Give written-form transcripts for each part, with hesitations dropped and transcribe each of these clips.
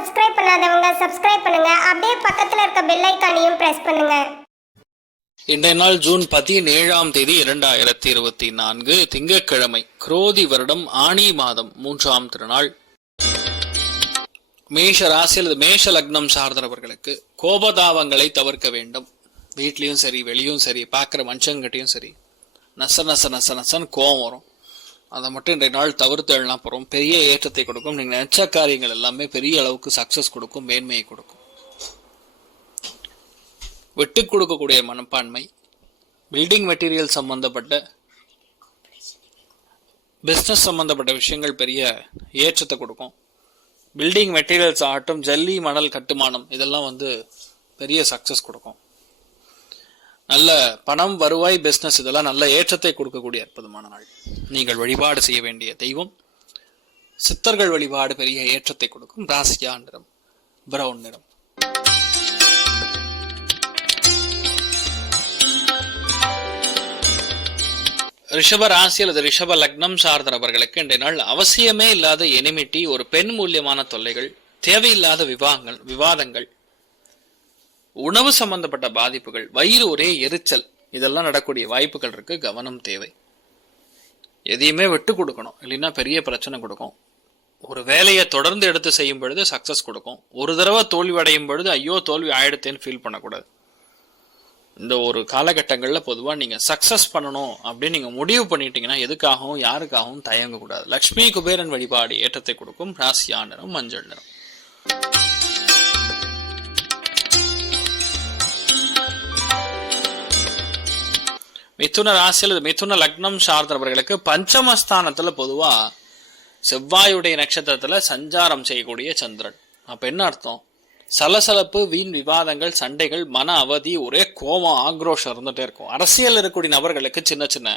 Subscribe பண்ணாதவங்க subscribe பண்ணுங்க. அப்படியே பக்கத்துல இருக்க பெல் ஐகானையும் பிரஸ் பண்ணுங்க. இன்றைய நாள் ஜூன் 17 2024 திங்கட்கிழமை, குரோதி வருடம் ஆனி மாதம் 3ஆம் திருநாள். மேஷ ராசி அல்லது மேஷ லக்னம் சார்ந்தவர்களுக்கு கோபதாபங்களை தவிர்க்க வேண்டும். வீட்லயும் சரி, வெளியும் சரி, பார்க்குற மனுஷங்கிட்டையும் சரி, நச நச நச நசன் கோபம் வரும். அதை மட்டும் இன்றைய நாள் தவிர்த்து எல்லாம் போகிறோம். பெரிய ஏற்றத்தை கொடுக்கும். நீங்கள் நினைச்ச காரியங்கள் எல்லாமே பெரிய அளவுக்கு சக்சஸ் கொடுக்கும், மேன்மையை கொடுக்கும். விட்டு கொடுக்கக்கூடிய மனப்பான்மை, பில்டிங் மெட்டீரியல் சம்பந்தப்பட்ட பிஸ்னஸ் சம்பந்தப்பட்ட விஷயங்கள் பெரிய ஏற்றத்தை கொடுக்கும். பில்டிங் மெட்டீரியல்ஸ் ஆகட்டும், ஜல்லி மணல் கட்டுமானம், இதெல்லாம் பெரிய சக்சஸ் கொடுக்கும். நல்ல பணம், வருவாய், பிஸ்னஸ் இதெல்லாம் நல்ல ஏற்றத்தை கொடுக்கக்கூடிய அற்புதமான நாள். நீங்கள் வழிபாடு செய்ய வேண்டிய தெய்வம் சித்தர்கள் வழிபாடு பெரிய ஏற்றத்தை கொடுக்கும். ராசியா நிறம் பிரவுன் நிறம். ரிஷப ராசி அல்லது ரிஷப லக்னம் சார்ந்தவர்களுக்கு இன்றைய நாள் அவசியமே இல்லாத எனிமிட்டி, ஒரு பெண் மூலியமான தொல்லைகள், தேவையில்லாத விவாதங்கள், உணவு சம்பந்தப்பட்ட பாதிப்புகள், வயிறு ஒரே எரிச்சல், இதெல்லாம் நடக்கூடிய வாய்ப்புகள் இருக்கு. கவனம் தேவை. எதையுமே விட்டு கொடுக்கணும், இல்லைன்னா பெரிய பிரச்சனை கொடுக்கும். ஒரு வேலையை தொடர்ந்து எடுத்து செய்யும் பொழுது சக்சஸ் கொடுக்கும். ஒரு தடவை தோல்வி அடையும் பொழுது ஐயோ தோல்வி ஆயிடுத்தேன்னு ஃபீல் பண்ணக்கூடாது. இந்த ஒரு காலகட்டங்களில் பொதுவாக நீங்கள் சக்சஸ் பண்ணணும் அப்படின்னு நீங்கள் முடிவு பண்ணிட்டீங்கன்னா எதுக்காகவும் யாருக்காகவும் தயங்க கூடாது. லட்சுமி குபேரன் வழிபாடு ஏற்றத்தை கொடுக்கும். ராசியா நிறம் மஞ்சள் நிறம். மிதுன ராசி அல்லது மிதுன லக்னம் சார்ந்தவர்களுக்கு பஞ்சமஸ்தானத்துல பொதுவா செவ்வாயுடைய நட்சத்திரத்துல சஞ்சாரம் செய்யக்கூடிய சந்திரன். அப்ப என்ன அர்த்தம்? சலசலப்பு, வீண் விவாதங்கள், சண்டைகள், மன அவதி, ஒரே கோபம், ஆக்ரோஷம் இருந்துட்டே இருக்கும். அரசியல் இருக்கக்கூடிய நபர்களுக்கு சின்ன சின்ன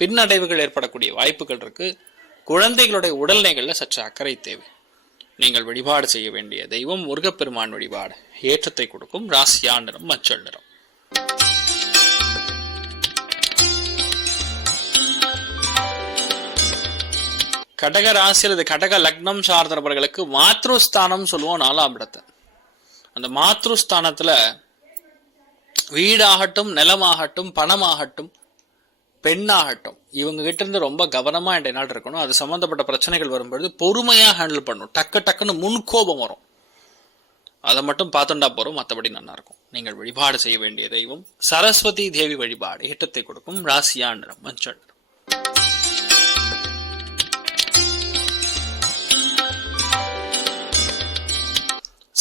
பின்னடைவுகள் ஏற்படக்கூடிய வாய்ப்புகள் இருக்கு. குழந்தைகளுடைய உடல்நிலைகள்ல சற்று அக்கறை தேவை. நீங்கள் வழிபாடு செய்ய வேண்டிய தெய்வம் முருகப்பெருமான் வழிபாடு ஏற்றத்தை கொடுக்கும். ராசியா நிறம் மஞ்சள் நிறம். கடக ராசி அல்லது கடக லக்னம் சார்ந்தவர்களுக்கு மாத்ருஸ்தானம் சொல்லுவோம், 4ஆம் இடத்தை. அந்த மாத்ருஸ்தானத்துல வீடாகட்டும், நிலமாகட்டும், பணமாகட்டும், பெண்ணாகட்டும், இவங்க கிட்ட இருந்து ரொம்ப கவனமா இன்றைய நாள் இருக்கணும். அது சம்பந்தப்பட்ட பிரச்சனைகள் வரும்பொழுது பொறுமையா ஹேண்டில் பண்ணணும். டக்குன்னு முன்கோபம் வரும், அதை மட்டும் பார்த்துட்டா போறோம். மற்றபடி நல்லா இருக்கும். நீங்கள் வழிபாடு செய்ய வேண்டிய தெய்வம் சரஸ்வதி தேவி வழிபாடு ஏற்றத்தை கொடுக்கும். ராசியா நிறம் மஞ்சள் நிறம்.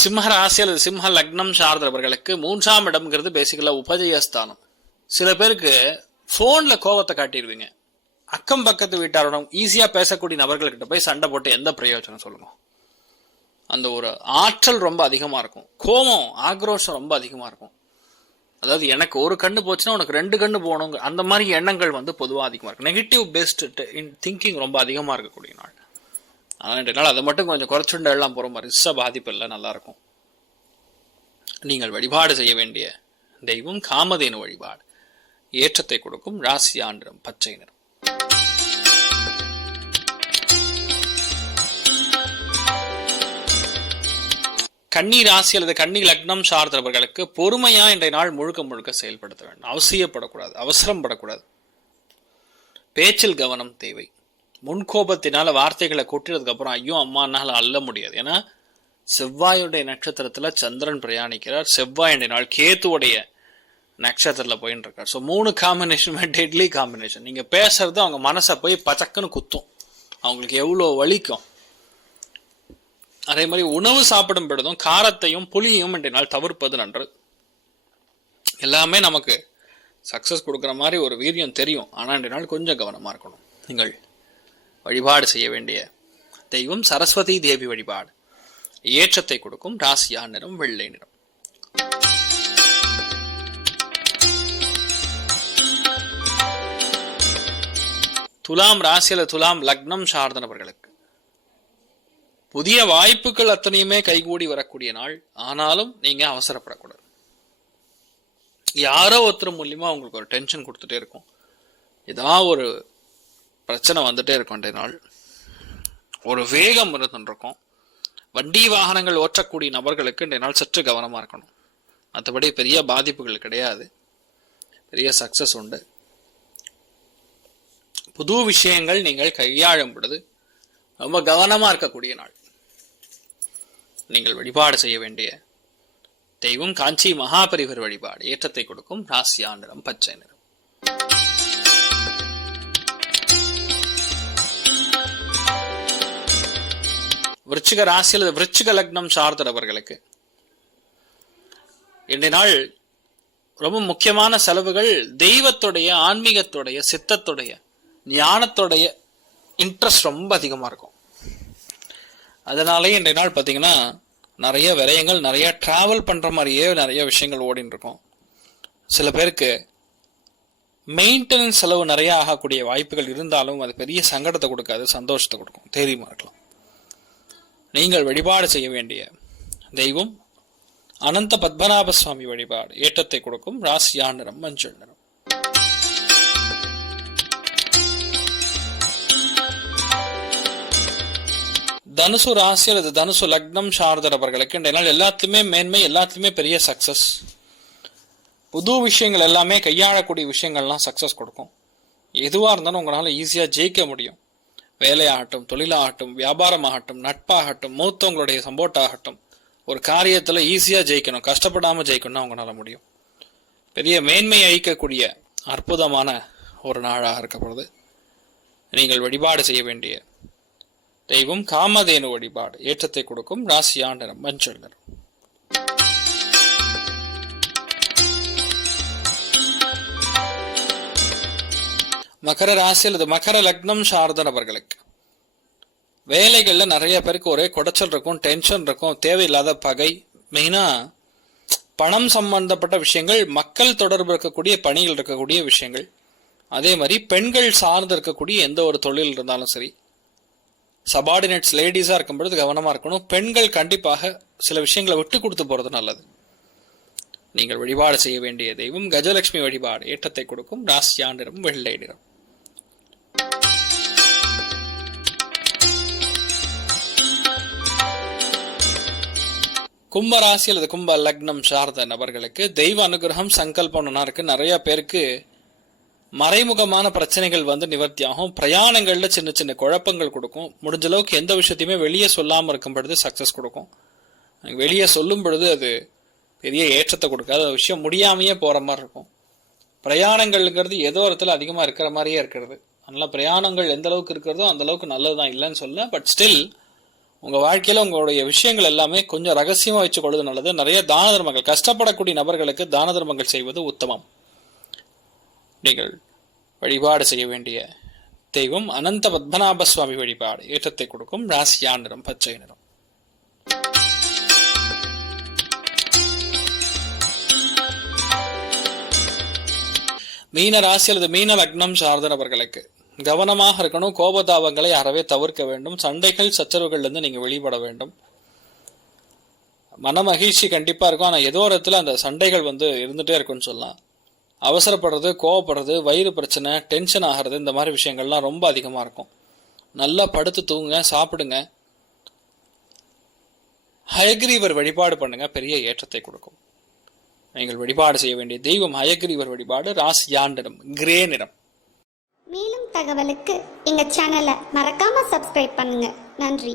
சிம்ம ராசி அல்லது சிம்ம லக்னம் சார்ந்தவர்களுக்கு 3ஆம் இடம்ங்கிறது பேசிக்கலா உபஜயஸ்தானம். சில பேருக்கு போன்ல கோபத்தை காட்டிடுவீங்க. அக்கம் பக்கத்து வீட்டாரோட ஈஸியா பேசக்கூடிய நபர்கள்கிட்ட போய் சண்டை போட்டு எந்த பிரயோஜனம் சொல்லுங்க? அந்த ஒரு ஆற்றல் ரொம்ப அதிகமா இருக்கும். கோபம், ஆக்ரோஷம் ரொம்ப அதிகமா இருக்கும். அதாவது எனக்கு ஒரு கண்ணு போச்சுன்னா உனக்கு 2 கண்ணு போகணும், அந்த மாதிரி எண்ணங்கள் பொதுவாக அதிகமா இருக்கு. நெகட்டிவ் பேஸ்ட் திங்கிங் ரொம்ப அதிகமா இருக்கக்கூடிய நாள். ஆனால் இன்றைய நாள் அதை மட்டும் கொஞ்சம் குறைச்சுண்டு எல்லாம் போகிற மாதிரி பாதிப்பு இல்லை, நல்லா இருக்கும். நீங்கள் வழிபாடு செய்ய வேண்டிய தெய்வம் காமதேனு வழிபாடு ஏற்றத்தை கொடுக்கும். ராசியா நிறம் பச்சை நிறம். கன்னி ராசி அல்லது கன்னி லக்னம் சார்ந்தவர்களுக்கு பொறுமையா இன்றைய நாள் முழுக்க செயல்படுத்த வேண்டும். அவசியப்படக்கூடாது, அவசரம் படக்கூடாது. பேச்சில் கவனம் தேவை. முன்கோபத்தினால வார்த்தைகளை கொட்டினதுக்கு அப்புறம் ஐயோ அம்மானால அள்ள முடியாது. ஏன்னா செவ்வாயுடைய நட்சத்திரத்துல சந்திரன் பிரயாணிக்கிறார். செவ்வாய் நாள் கேத்துவுடைய நட்சத்திரத்துல போயின்னு இருக்கார். So 3 combination deadly combination. நீங்க பேசுறது அவங்க மனசை போய் பச்சக்குன்னு குத்தும், அவங்களுக்கு எவ்வளோ வலிக்கும். அதே மாதிரி உணவு சாப்பிடும் பொழுதும் காரத்தையும் புளியையும் இன்றைய நாள் தவிர்ப்பது நன்று. எல்லாமே நமக்கு சக்சஸ் கொடுக்குற மாதிரி ஒரு வீரியம் தெரியும், ஆனால் இன்றைய நாள் கொஞ்சம் கவனமா இருக்கணும். நீங்கள் வழிபாடு செய்ய வேண்டிய தெய்வம் சரஸ்வதி தேவி வழிபாடு ஏற்றத்தை கொடுக்கும். ராசியா நிறம் வெள்ளை நிறம். துலாம் ராசி அல்லது துலாம் லக்னம் சார்ந்தவர்களுக்கு புதிய வாய்ப்புகள் அத்தனையுமே கைகூடி வரக்கூடிய நாள். ஆனாலும் நீங்க அவசரப்படக்கூடாது. யாரோ ஒருத்தர் மூலியமா உங்களுக்கு ஒரு டென்ஷன் கொடுத்துட்டே இருக்கும், ஏதாவது ஒரு பிரச்சனை வந்துட்டே இருக்கும். நாள் ஒரு வேகம் இருந்துருக்கும். வண்டி வாகனங்கள் ஓற்றக்கூடிய நபர்களுக்கு இன்றைய நாள் சற்று கவனமா இருக்கணும். மற்றபடி பெரிய பாதிப்புகள் கிடையாது, பெரிய சக்சஸ் உண்டு. புது விஷயங்கள் நீங்கள் கையாளும் பொழுது ரொம்ப கவனமா இருக்கக்கூடிய நாள். நீங்கள் வழிபாடு செய்ய வேண்டிய தெய்வம் காஞ்சி மகாபரிவர் வழிபாடு. ஏற்றத்தை கொடுக்கும். ராசியா நிறம் பச்சை நிறம். விருச்சிக ராசி அல்லது விருச்சிக லக்னம் சார்ந்தவர்களுக்கு இன்றைய நாள் ரொம்ப முக்கியமான செலவுகள் தெய்வத்துடைய, ஆன்மீகத்துடைய, சித்தத்துடைய, ஞானத்துடைய இன்ட்ரெஸ்ட் ரொம்ப அதிகமா இருக்கும். அதனாலே இன்றைய நாள் பார்த்தீங்கன்னா நிறைய விரயங்கள், நிறைய டிராவல் பண்ற மாதிரியே நிறைய விஷயங்கள் ஓடின்னு இருக்கும். சில பேருக்கு மெயின்டெனன்ஸ் செலவு நிறைய ஆகக்கூடிய வாய்ப்புகள் இருந்தாலும் அது பெரிய சங்கடத்தை கொடுக்காது, சந்தோஷத்தை கொடுக்கும். தைரியமா இருக்கலாம். நீங்கள் வழிபாடு செய்ய வேண்டிய தெய்வம் அனந்த பத்மநாப சுவாமி வழிபாடு. ஏற்றத்தை கொடுக்கும். ராசியா நிறம் மஞ்சள் நிறம். தனுசு ராசி அல்லது தனுசு லக்னம் சார்ந்தவர்களுக்கு இன்றைய நாள் எல்லாத்துலயுமே மேன்மை, எல்லாத்துலயுமே பெரிய சக்சஸ். புது விஷயங்கள் எல்லாமே கையாளக்கூடிய விஷயங்கள்லாம் சக்சஸ் கொடுக்கும். எதுவாக இருந்தாலும் உங்களால் ஈஸியாக ஜெயிக்க முடியும். வேலையாகட்டும், தொழிலாகட்டும், வியாபாரமாகட்டும், நட்பாகட்டும், மூத்தவங்களுடைய சப்போர்ட், ஒரு காரியத்தில் ஈஸியாக ஜெயிக்கணும், கஷ்டப்படாமல் ஜெயிக்கணும்னா உங்களால் முடியும். பெரிய மேன்மை அளிக்கக்கூடிய அற்புதமான ஒரு நாளாக இருக்கப்படுது. நீங்கள் வழிபாடு செய்ய வேண்டிய தெய்வம் காமதேனு வழிபாடு. ஏற்றத்தை கொடுக்கும். ராசியா நிறம் மஞ்சள் நிறம். மகர ராசி அல்லது மகர லக்னம் சார்ந்த நபர்களுக்கு வேலைகள்ல நிறைய பேருக்கு ஒரே குடைச்சல் இருக்கும், டென்ஷன் இருக்கும், தேவையில்லாத பகை. மெயினா பணம் சம்பந்தப்பட்ட விஷயங்கள், மக்கள் தொடர்பு இருக்கக்கூடிய பணிகள் இருக்கக்கூடிய விஷயங்கள், அதே மாதிரி பெண்கள் சார்ந்து இருக்கக்கூடிய எந்த ஒரு தொழில் இருந்தாலும் சரி, சபார்டினேட்ஸ் லேடிஸா இருக்கும் பொழுது கவனமா இருக்கணும். பெண்கள் கண்டிப்பாக சில விஷயங்களை விட்டு கொடுத்து போறது நல்லது. நீங்கள் வழிபாடு செய்ய வேண்டிய தெய்வம் கஜலட்சுமி வழிபாடு. ஏற்றத்தை கொடுக்கும். ராசியா நிறம் வெள்ளை நிறம். கும்ப ராசி அல்லது கும்ப லக்னம் சார்ந்த நபர்களுக்கு தெய்வ அனுகிரகம், சங்கல்பம் இருக்கு. நிறைய பேருக்கு மறைமுகமான பிரச்சனைகள் நிவர்த்தி ஆகும். பிரயாணங்கள்ல சின்ன சின்ன குழப்பங்கள் கொடுக்கும். முடிஞ்ச அளவுக்கு எந்த விஷயத்தையுமே வெளியே சொல்லாம இருக்கும் பொழுது சக்சஸ் கொடுக்கும். வெளியே சொல்லும் பொழுது அது பெரிய ஏற்றத்தை கொடுக்காது. அந்த விஷயம் முடியாமையே போற மாதிரி இருக்கும். பிரயாணங்கள்ங்கிறது ஏதோ இடத்துல அதிகமா இருக்கிற மாதிரியே இருக்கிறது. அதனால பிரயாணங்கள் எந்த அளவுக்கு இருக்கிறதோ அந்த அளவுக்கு நல்லதுதான், இல்லைன்னு சொல்ல. பட் ஸ்டில் உங்க வாழ்க்கையில உங்களுடைய விஷயங்கள் எல்லாமே கொஞ்சம் ரகசியமா வச்சு கொள்வது நல்லது. நிறைய தான தர்மங்கள், கஷ்டப்படக்கூடிய நபர்களுக்கு தான தர்மங்கள் செய்வது உத்தமம். நீங்கள் வழிபாடு செய்ய வேண்டிய தெய்வம் அனந்த பத்மநாப சுவாமி வழிபாடு. ஏற்றத்தை கொடுக்கும். ராசியா நிறம் பச்சை நிறம். மீன ராசி அல்லது மீன லக்னம் சார்ந்த நபர்களுக்கு கவனமாக இருக்கணும். கோபதாபங்களை அறவே தவிர்க்க வேண்டும். சண்டைகள், சச்சரவுகள் இருந்து நீங்க வெளிப்பட வேண்டும். மன மகிழ்ச்சி கண்டிப்பா இருக்கும். ஆனா ஏதோ ஒரு இடத்துல அந்த சண்டைகள் இருந்துட்டே இருக்குன்னு சொல்லலாம். அவசரப்படுறது, கோவப்படுறது, வயிறு பிரச்சனை, டென்ஷன் ஆகிறது, இந்த மாதிரி விஷயங்கள்லாம் ரொம்ப அதிகமா இருக்கும். நல்லா படுத்து தூங்குங்க, சாப்பிடுங்க. ஹயக்ரீவர் வழிபாடு பண்ணுங்க, பெரிய ஏற்றத்தை கொடுக்கும். நீங்கள் வழிபாடு செய்ய வேண்டிய தெய்வம் ஹயக்ரீவர் வழிபாடு. ராசியா நிறம் கிரே நிறம். மேலும் தகவலுக்கு எங்க சேனலை மறக்காம சப்ஸ்கிரைப் பண்ணுங்க. நன்றி.